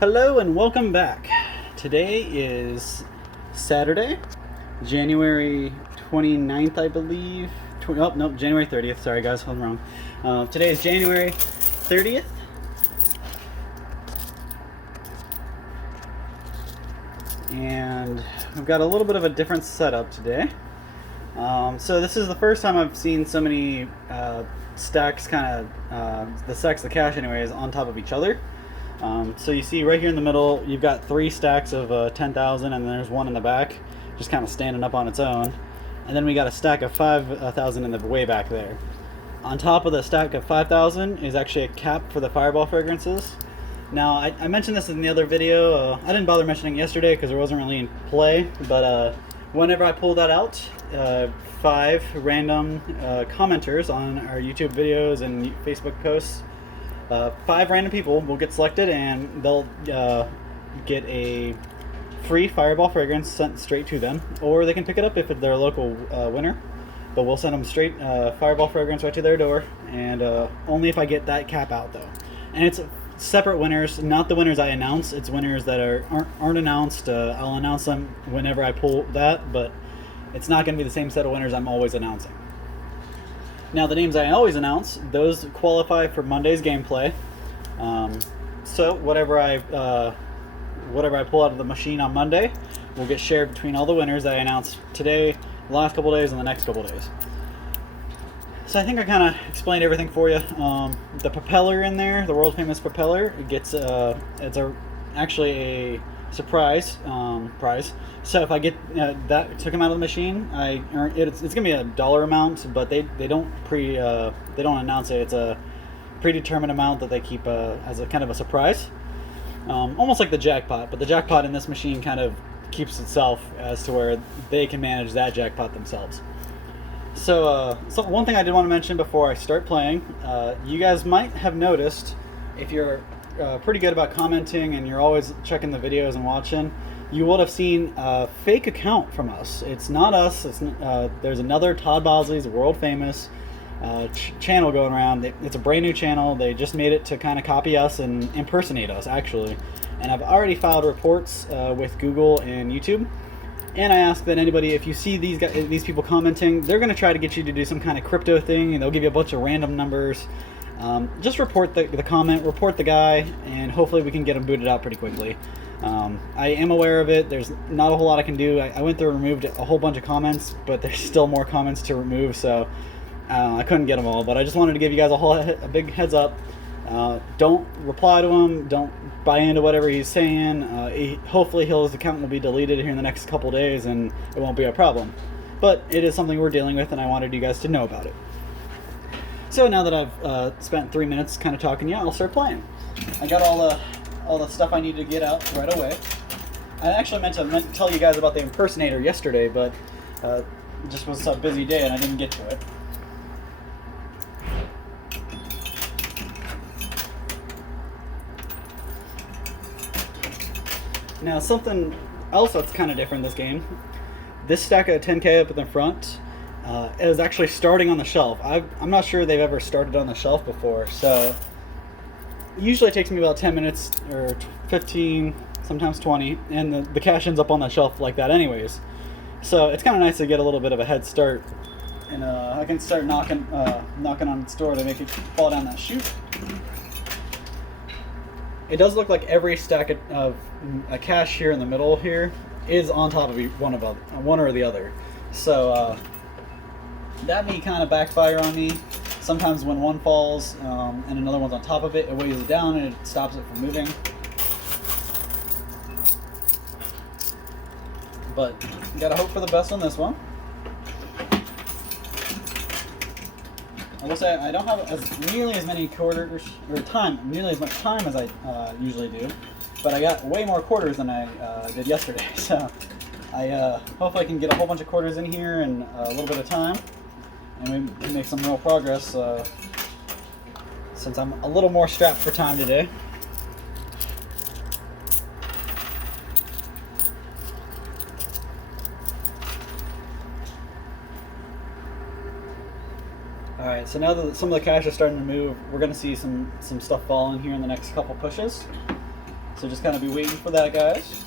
Hello and welcome back. Today is Saturday, January 29th, I believe. Oh, no, January 30th. Sorry, guys, I'm wrong. Today is January 30th. And I've got a little bit of a different setup today. So this is the first time I've seen so many stacks, the cash anyways, on top of each other. So you see right here in the middle, you've got three stacks of 10,000, and then there's one in the back, just kind of standing up on its own. And then we got a stack of 5,000 in the way back there. On top of the stack of 5,000 is actually a cap for the Fireball fragrances. Now, I mentioned this in the other video. I didn't bother mentioning it yesterday because there wasn't really in play, but whenever I pull that out, 5 random commenters on our YouTube videos and Facebook posts, 5 random people will get selected, and they'll get a free Fireball fragrance sent straight to them, or they can pick it up if they're a local winner. But we'll send them straight Fireball fragrance right to their door, and only if I get that cap out though. And it's separate winners, not the winners I announce. It's winners that aren't announced. I'll announce them whenever I pull that, but it's not going to be the same set of winners I'm always announcing. Now, the names I always announce, those qualify for Monday's gameplay. So whatever I pull out of the machine on Monday will get shared between all the winners that I announced today, the last couple days, and the next couple days. So I think I kind of explained everything for you. The propeller in there, the world famous propeller, it gets actually a surprise prize. So if I get that to come out of the machine, it's gonna be a dollar amount, but they don't announce it. It's a predetermined amount that they keep as a kind of a surprise, almost like the jackpot. But the jackpot in this machine kind of keeps itself as to where they can manage that jackpot themselves. So one thing I did want to mention before I start playing, you guys might have noticed, if you're pretty good about commenting and you're always checking the videos and watching, you would have seen a fake account from us. It's not us. There's another Todd Bosley's world famous channel going around. It's a brand new channel. They just made it to kind of copy us and impersonate us, actually. And I've already filed reports with Google and YouTube. And I ask that anybody, if you see these people commenting, they're going to try to get you to do some kind of crypto thing, and they'll give you a bunch of random numbers. Just report the comment, report the guy, and hopefully we can get him booted out pretty quickly. I am aware of it. There's not a whole lot I can do. I went through and removed a whole bunch of comments, but there's still more comments to remove, so I couldn't get them all. But I just wanted to give you guys a big heads up. Don't reply to him. Don't buy into whatever he's saying. Hopefully his account will be deleted here in the next couple days, and it won't be a problem. But it is something we're dealing with, and I wanted you guys to know about it. So now that I've spent 3 minutes kind of talking to you, I'll start playing. I got all the stuff I need to get out right away. I actually meant to tell you guys about the impersonator yesterday, but it just was a busy day and I didn't get to it. Now, something else that's kind of different in this game, this stack of 10K up in the front is actually starting on the shelf. I'm not sure they've ever started on the shelf before, so usually it takes me about 10 minutes or 15, sometimes 20, and the cash ends up on the shelf like that anyways. So it's kind of nice to get a little bit of a head start, and I can start knocking on its door to make it fall down that chute. It does look like every stack of a cash here in the middle here is on top of one or the other. So that may kind of backfire on me. Sometimes when one falls and another one's on top of it, it weighs it down and it stops it from moving. But you gotta hope for the best on this one. I will say I don't have nearly as many quarters nearly as much time as I usually do, but I got way more quarters than I did yesterday. So I hopefully I can get a whole bunch of quarters in here in a little bit of time, and we can make some real progress since I'm a little more strapped for time today. Alright, so now that some of the cash is starting to move, we're going to see some stuff fall in here in the next couple pushes. So just kind of be waiting for that, guys.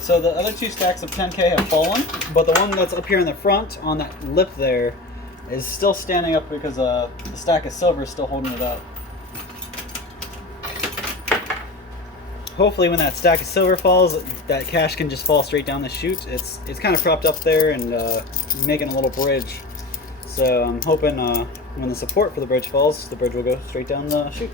So the other two stacks of 10K have fallen, but the one that's up here in the front on that lip there is still standing up because the stack of silver is still holding it up. Hopefully when that stack of silver falls, that cash can just fall straight down the chute. It's kind of propped up there and making a little bridge. So I'm hoping when the support for the bridge falls, the bridge will go straight down the chute.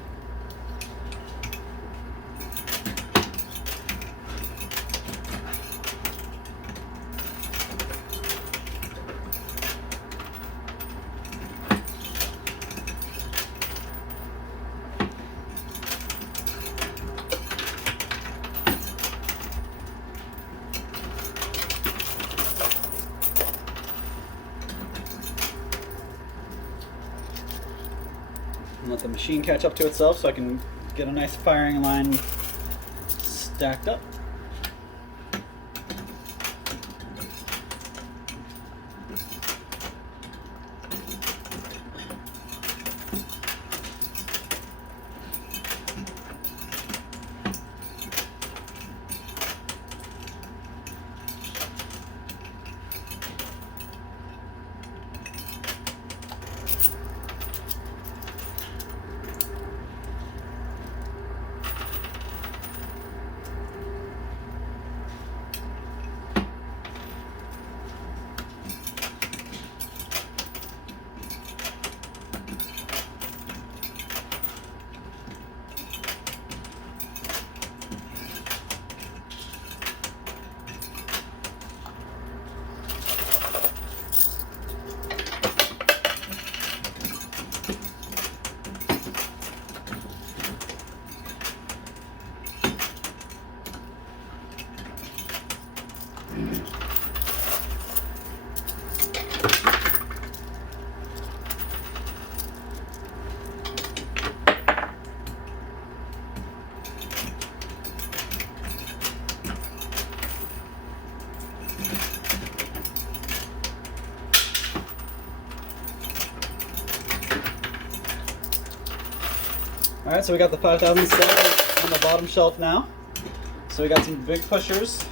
And let the machine catch up to itself so I can get a nice firing line stacked up. Alright, so we got the 5000 set on the bottom shelf now. So we got some big pushers.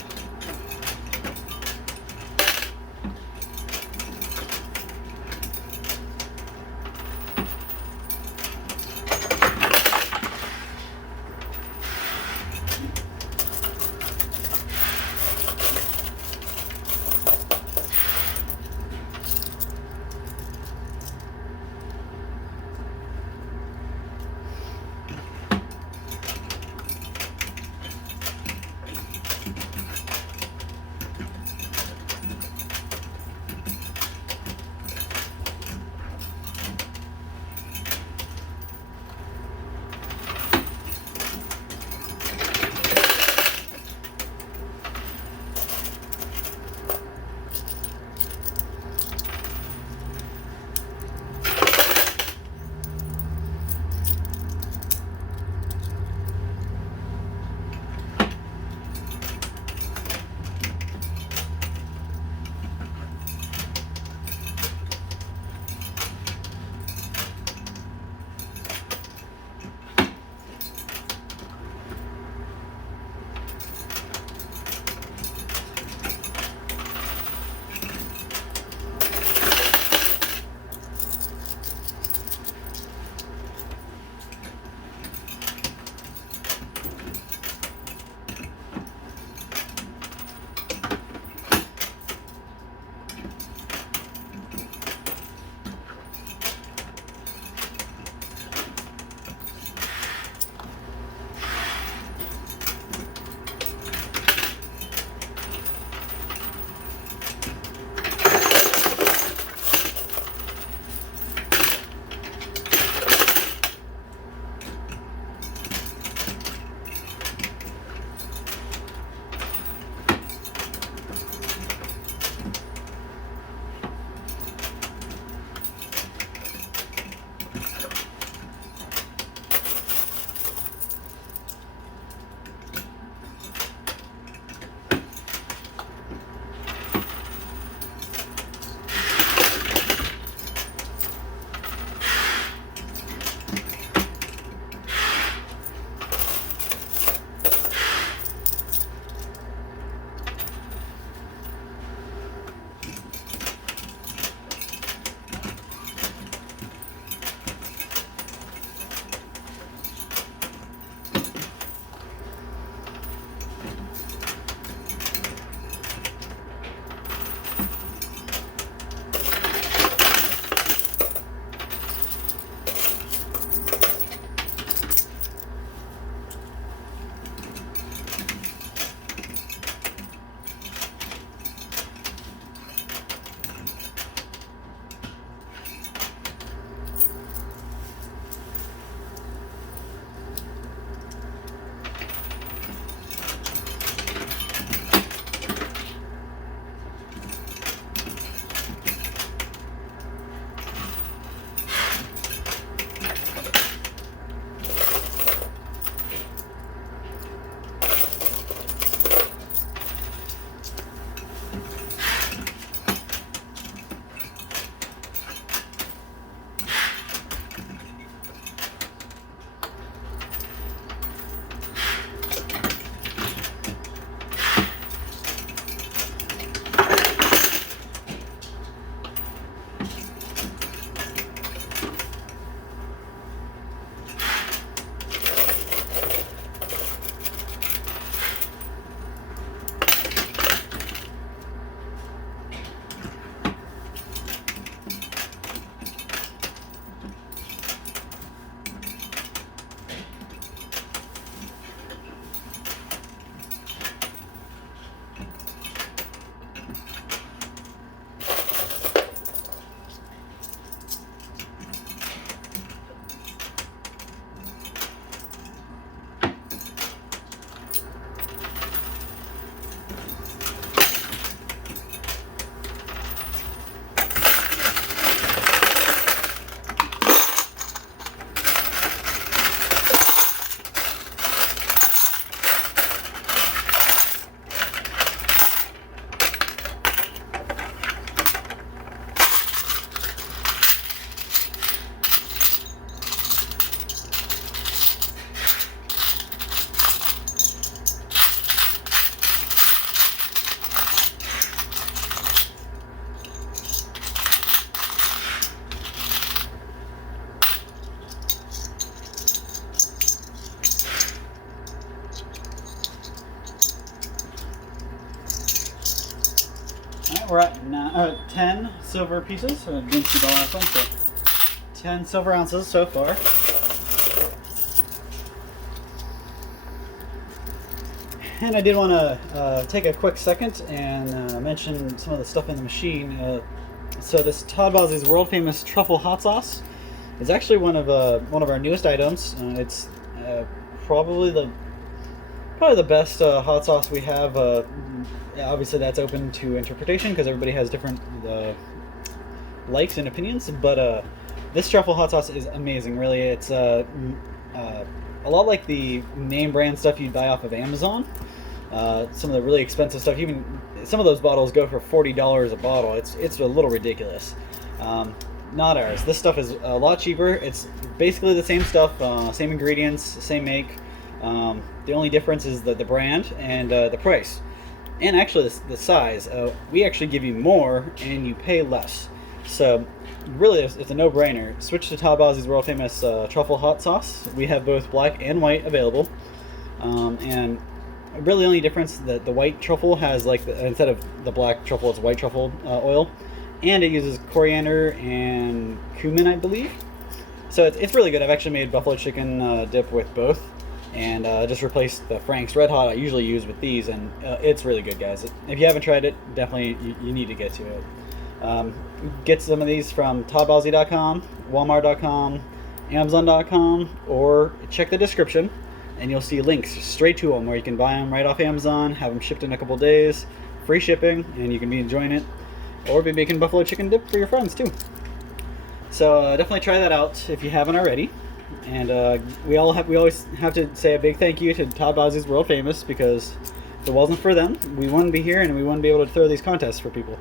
we're at 10 silver pieces. So I didn't see the last one, so 10 silver ounces so far. And I did want to take a quick second and mention some of the stuff in the machine. So this Todd Bosley's world famous truffle hot sauce is actually one of our newest items. It's probably the best hot sauce we have. Obviously, that's open to interpretation because everybody has different likes and opinions. But this truffle hot sauce is amazing. Really, it's a lot like the name brand stuff you'd buy off of Amazon. Some of the really expensive stuff, even some of those bottles go for $40 a bottle. It's a little ridiculous. Not ours. This stuff is a lot cheaper. It's basically the same stuff, same ingredients, same make. The only difference is the brand and the price. And actually the size. We actually give you more and you pay less. So really it's a no-brainer. Switch to Todd Bosley's world famous truffle hot sauce. We have both black and white available. And really the only difference that the white truffle has, like instead of the black truffle, it's white truffle oil. And it uses coriander and cumin, I believe. So it's really good. I've actually made buffalo chicken dip with both. And just replaced the Frank's Red Hot I usually use with these, and it's really good, guys. If you haven't tried it, definitely you need to get to it. Get some of these from toddbosley.com, walmart.com, amazon.com, or check the description, and you'll see links straight to them where you can buy them right off Amazon, have them shipped in a couple days, free shipping, and you can be enjoying it, or be making buffalo chicken dip for your friends too. So definitely try that out if you haven't already. And we always have to say a big thank you to Todd Bosley's World Famous, because if it wasn't for them, we wouldn't be here and we wouldn't be able to throw these contests for people.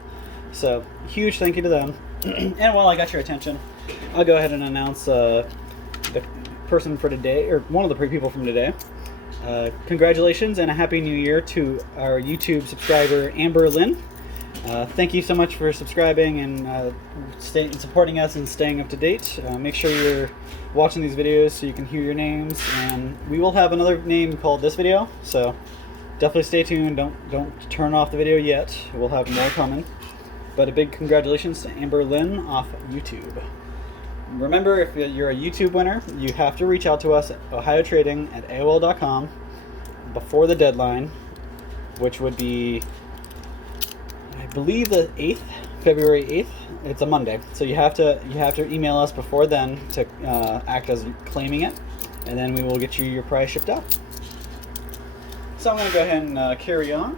So huge thank you to them. And while I got your attention, I'll go ahead and announce the person for today, or one of the people from today. Congratulations and a happy new year to our YouTube subscriber Amber Lynn. Thank you so much for subscribing and supporting us and staying up to date. Make sure you're watching these videos so you can hear your names, and we will have another name called this video, so definitely stay tuned. Don't turn off the video yet. We'll have more coming. But a big congratulations to Amber Lynn off YouTube. Remember, if you're a YouTube winner, you have to reach out to us at ohiotrading@aol.com before the deadline, which would be, I believe, the 8th, February 8th. It's a Monday, so you have to email us before then to act as claiming it, and then we will get you your prize shipped out. So I'm going to go ahead and carry on.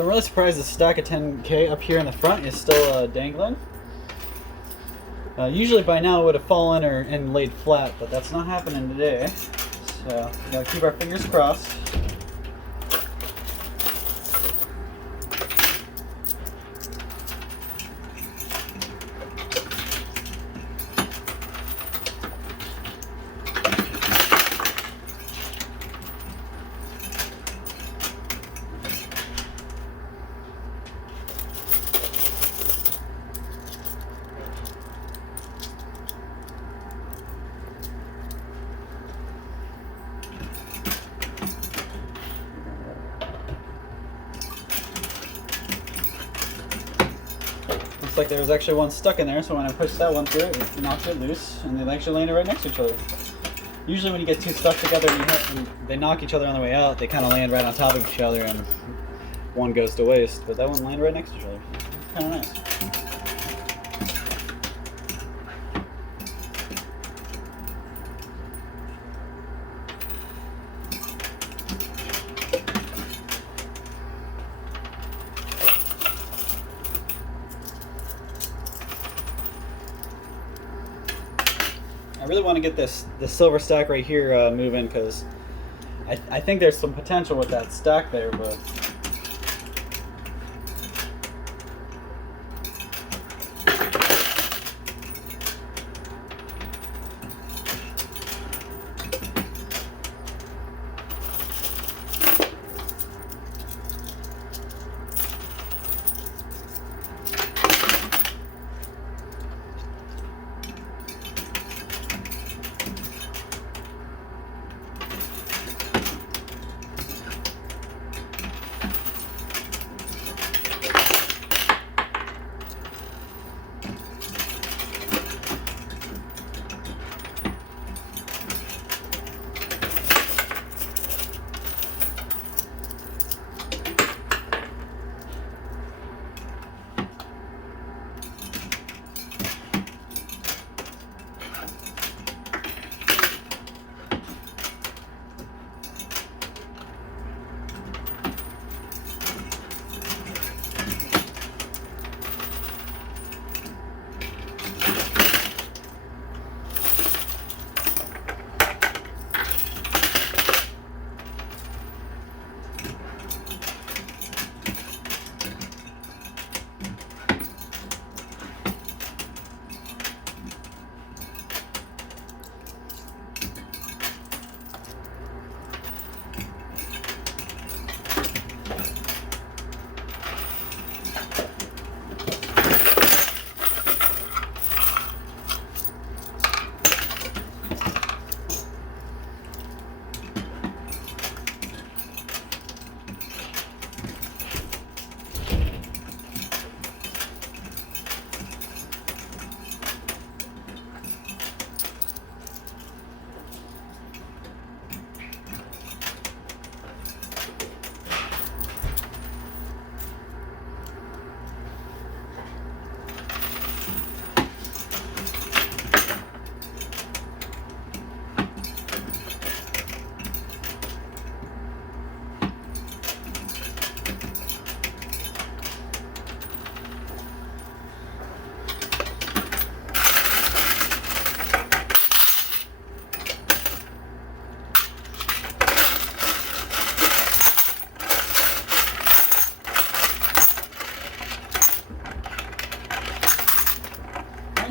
So I'm really surprised the stack of 10K up here in the front is still dangling. Usually by now it would have fallen and laid flat, but that's not happening today. So we gotta keep our fingers crossed. Looks like there was actually one stuck in there, so when I pushed that one through, it knocked it loose, and they actually landed right next to each other. Usually when you get two stuck together and they knock each other on the way out, they kind of land right on top of each other and one goes to waste, but that one landed right next to each other. Kind of nice. I really want to get this silver stack right here moving, because I think there's some potential with that stack there, but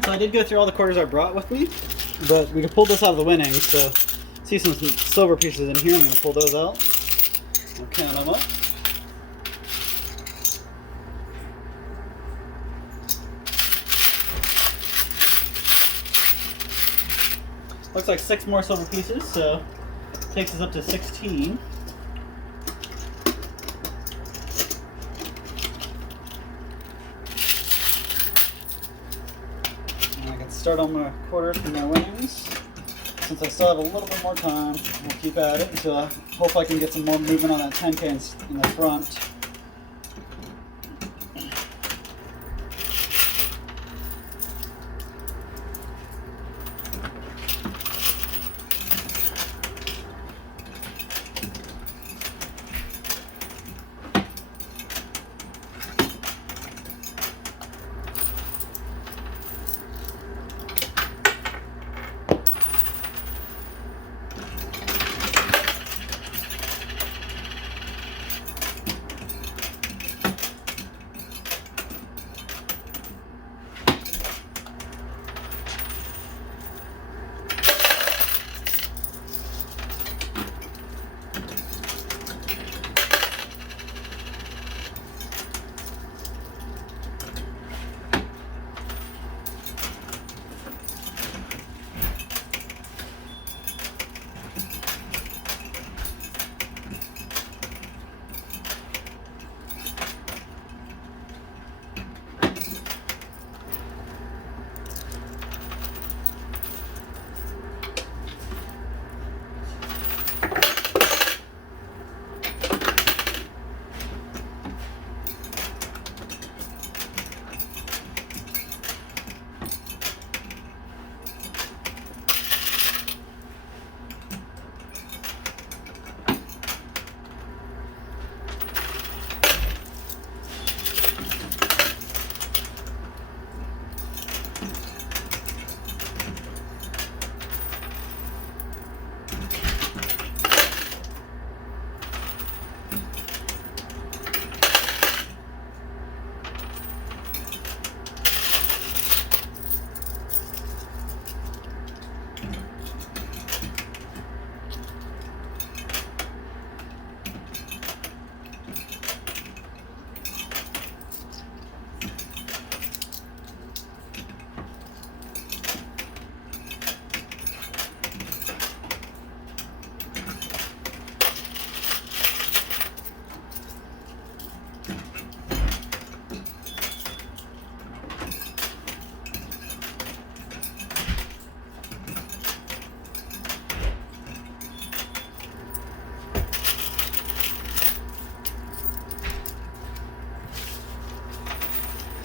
so I did go through all the quarters I brought with me, but we can pull this out of the winnings, so see some silver pieces in here. I'm going to pull those out. I'll count them up. Looks like 6 more silver pieces, so takes us up to 16. Start on my quarters for my winnings. Since I still have a little bit more time, we'll keep at it until I hope I can get some more movement on that 10K in the front.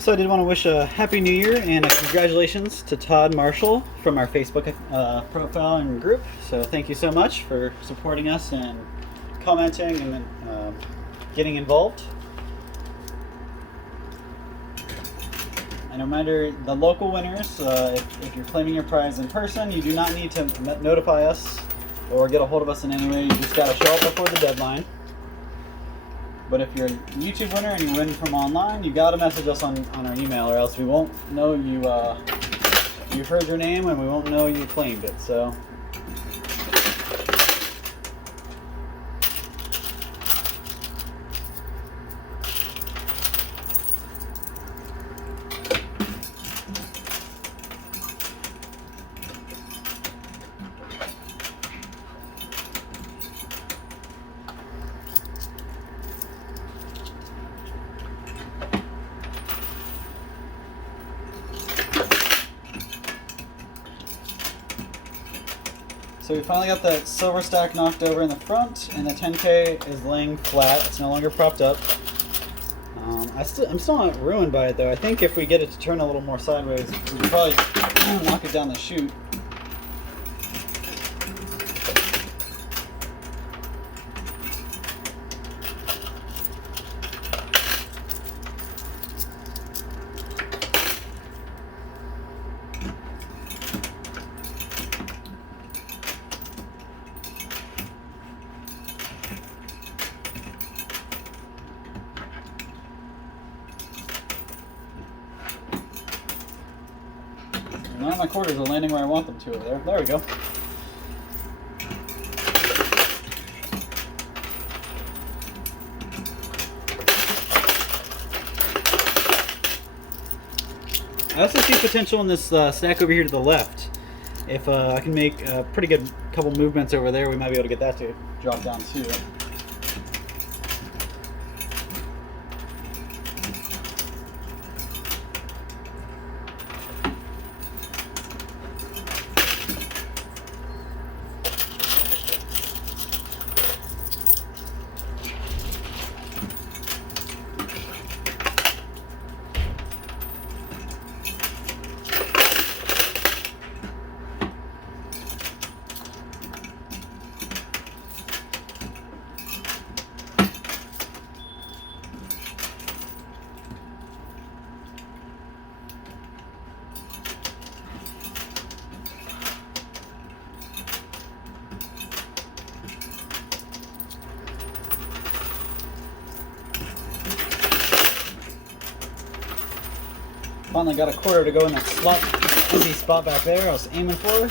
So I did want to wish a Happy New Year and a congratulations to Todd Marshall from our Facebook profile and group. So thank you so much for supporting us and commenting and getting involved. And a reminder, the local winners, if you're claiming your prize in person, you do not need to notify us or get a hold of us in any way. You just got to show up before the deadline. But if you're a YouTube winner and you win from online, you got to message us on our email, or else we won't know you heard your name and we won't know you claimed it. So. So we finally got the silver stack knocked over in the front, and the 10K is laying flat. It's no longer propped up. I'm still not ruined by it though. I think if we get it to turn a little more sideways, we could probably knock it down the chute. None of my quarters are landing where I want them to over there. There we go. I also see potential in this stack over here to the left. If I can make a pretty good couple movements over there, we might be able to get that to drop down too. Finally got a quarter to go in that slot, empty spot back there I was aiming for.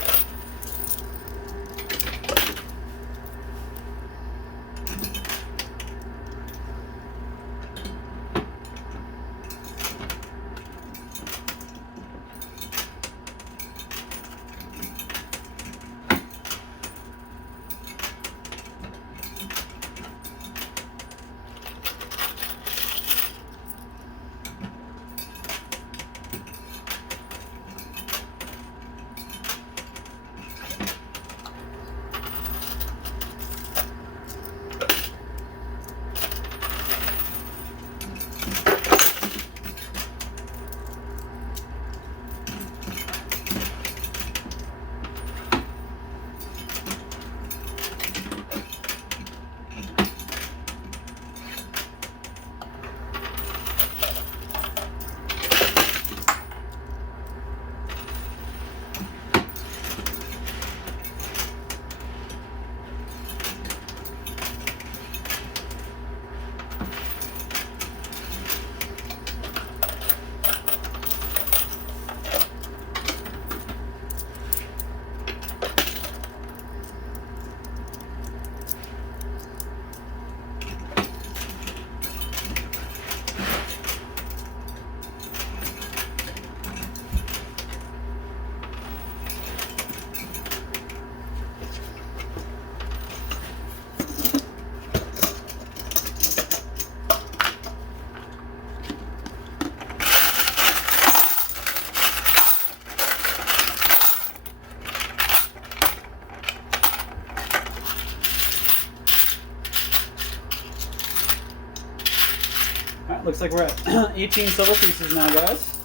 Alright, looks like we're at 18 silver pieces now, guys.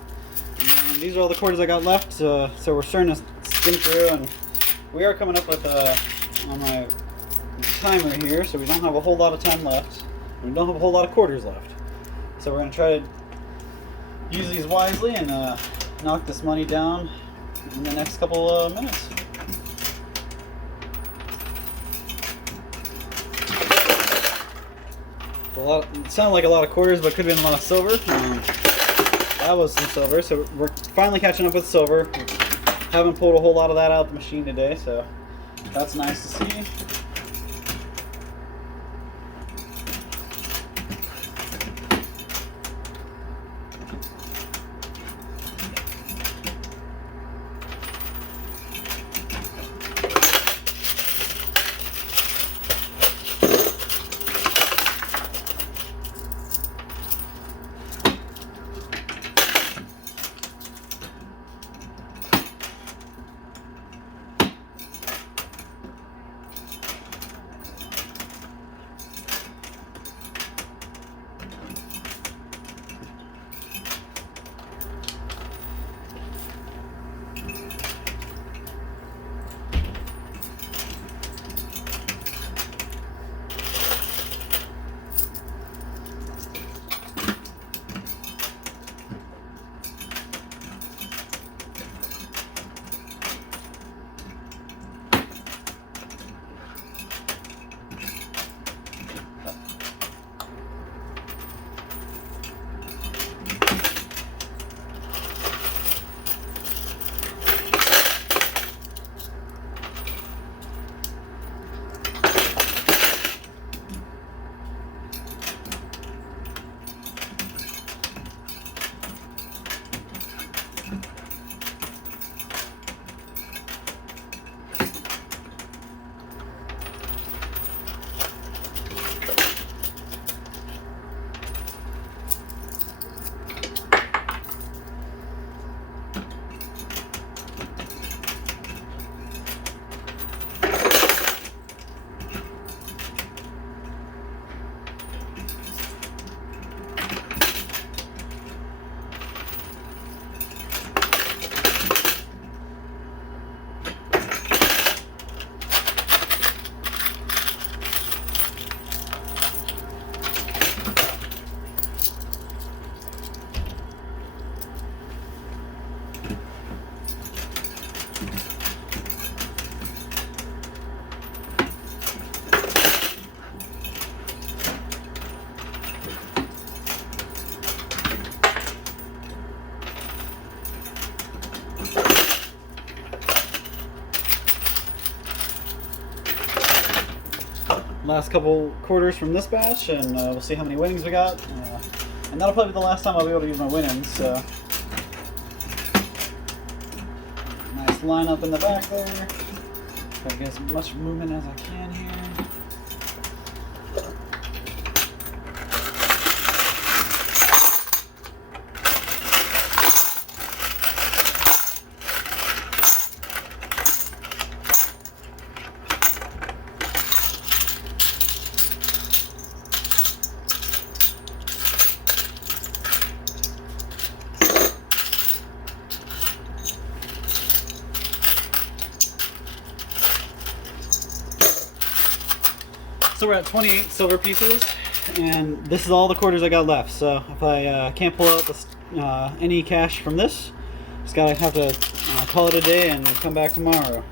And these are all the quarters I got left, so we're starting to skim through, and we are coming up with on my timer here, so we don't have a whole lot of time left. We don't have a whole lot of quarters left. So we're going to try to use these wisely and knock this money down in the next couple of minutes. It sounded like a lot of quarters, but could have been a lot of silver. That was some silver, so we're finally catching up with silver. Haven't pulled a whole lot of that out of the machine today, so that's nice to see. Last couple quarters from this batch, and we'll see how many winnings we got. And that'll probably be the last time I'll be able to use my winnings. So nice line up in the back there. Try to get as much movement as I can here. So we're at 28 silver pieces, and this is all the quarters I got left. So if I can't pull out this, any cash from this, just have to call it a day and come back tomorrow.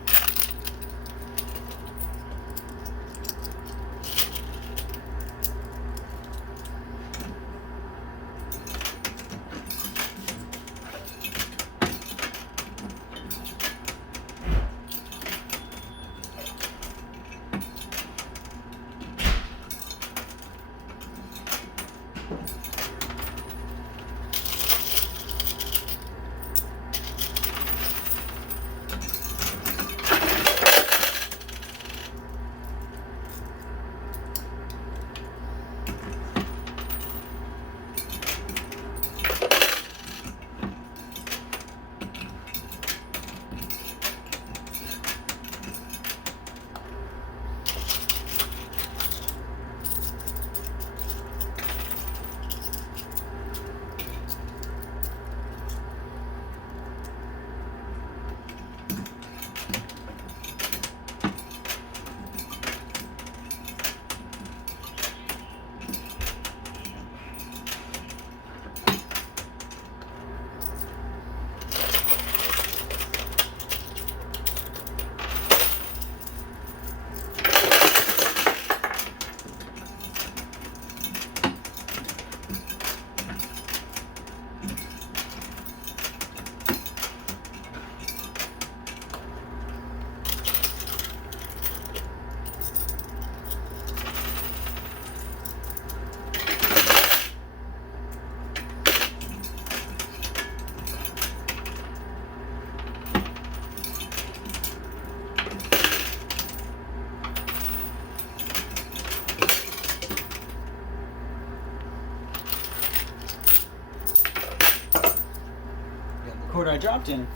quarter I dropped in.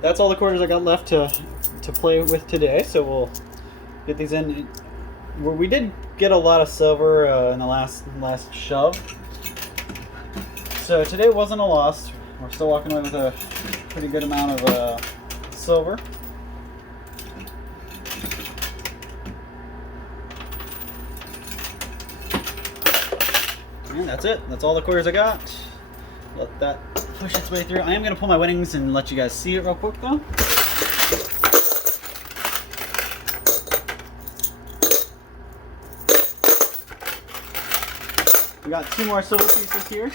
That's all the quarters I got left to play with today. So we'll get these in. We did get a lot of silver in the last shove. So today wasn't a loss. We're still walking away with a pretty good amount of silver. And that's it. That's all the quarters I got. Let that push its way through. I am going to pull my winnings and let you guys see it real quick though. We got 2 more silver pieces here.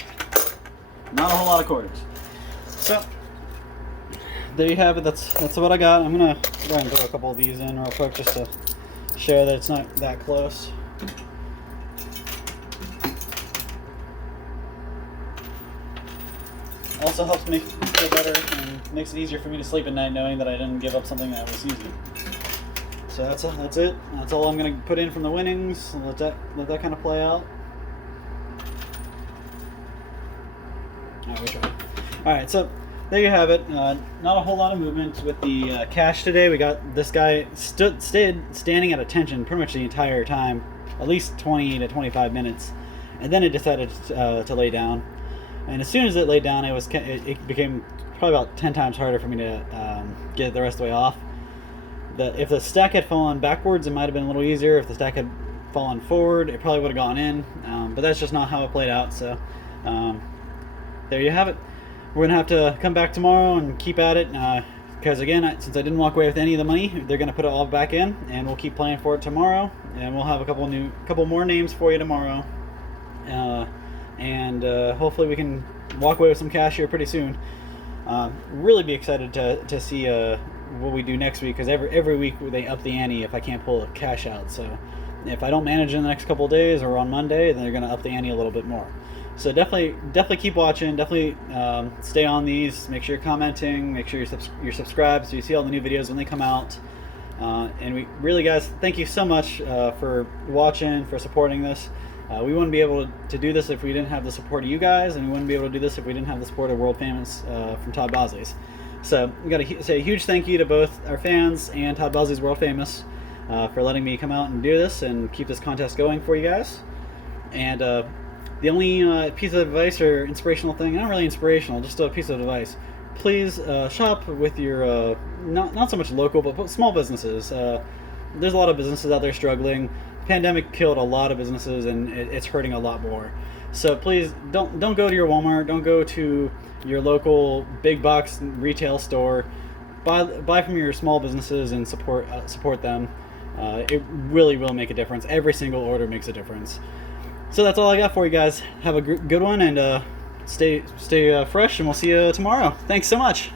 Not a whole lot of quarters. So there you have it. That's what I got. I'm gonna go ahead and throw a couple of these in real quick just to show that it's not that close. Also helps me feel better and makes it easier for me to sleep at night knowing that I didn't give up something that was easy. So that's it. That's all I'm gonna put in from the winnings. Let that kind of play out. Alright, so there you have it. Not a whole lot of movement with the cash today. We got this guy stayed standing at attention pretty much the entire time, at least 20 to 25 minutes, and then it decided to lay down. And as soon as it laid down, it became probably about 10 times harder for me to get it the rest of the way off. If the stack had fallen backwards, it might have been a little easier. If the stack had fallen forward, it probably would have gone in. But that's just not how it played out. So there you have it. We're going to have to come back tomorrow and keep at it. Because again, since I didn't walk away with any of the money, they're going to put it all back in. And we'll keep playing for it tomorrow. And we'll have a couple more names for you tomorrow. And hopefully we can walk away with some cash here pretty soon. Really be excited to see what we do next week, because every week they up the ante if I can't pull a cash out. So if I don't manage in the next couple of days or on Monday, then they're going to up the ante a little bit more. So definitely keep watching. Definitely stay on these. Make sure you're commenting. Make sure you're subscribed so you see all the new videos when they come out. And we really, guys, thank you so much for watching, for supporting this. We wouldn't be able to do this if we didn't have the support of you guys, and we wouldn't be able to do this if we didn't have the support of World Famous from Todd Bosley's. So we got to say a huge thank you to both our fans and Todd Bosley's World Famous for letting me come out and do this and keep this contest going for you guys. And the only piece of advice or inspirational thing, not really inspirational, just a piece of advice, please shop with your, not so much local, but small businesses. There's a lot of businesses out there struggling. Pandemic killed a lot of businesses, and it's hurting a lot more. So please don't go to your Walmart, don't go to your local big box retail store. Buy from your small businesses and support them. It really will make a difference. Every single order makes a difference. So that's all I got for you guys. Have a good one, and stay fresh, and we'll see you tomorrow. Thanks so much.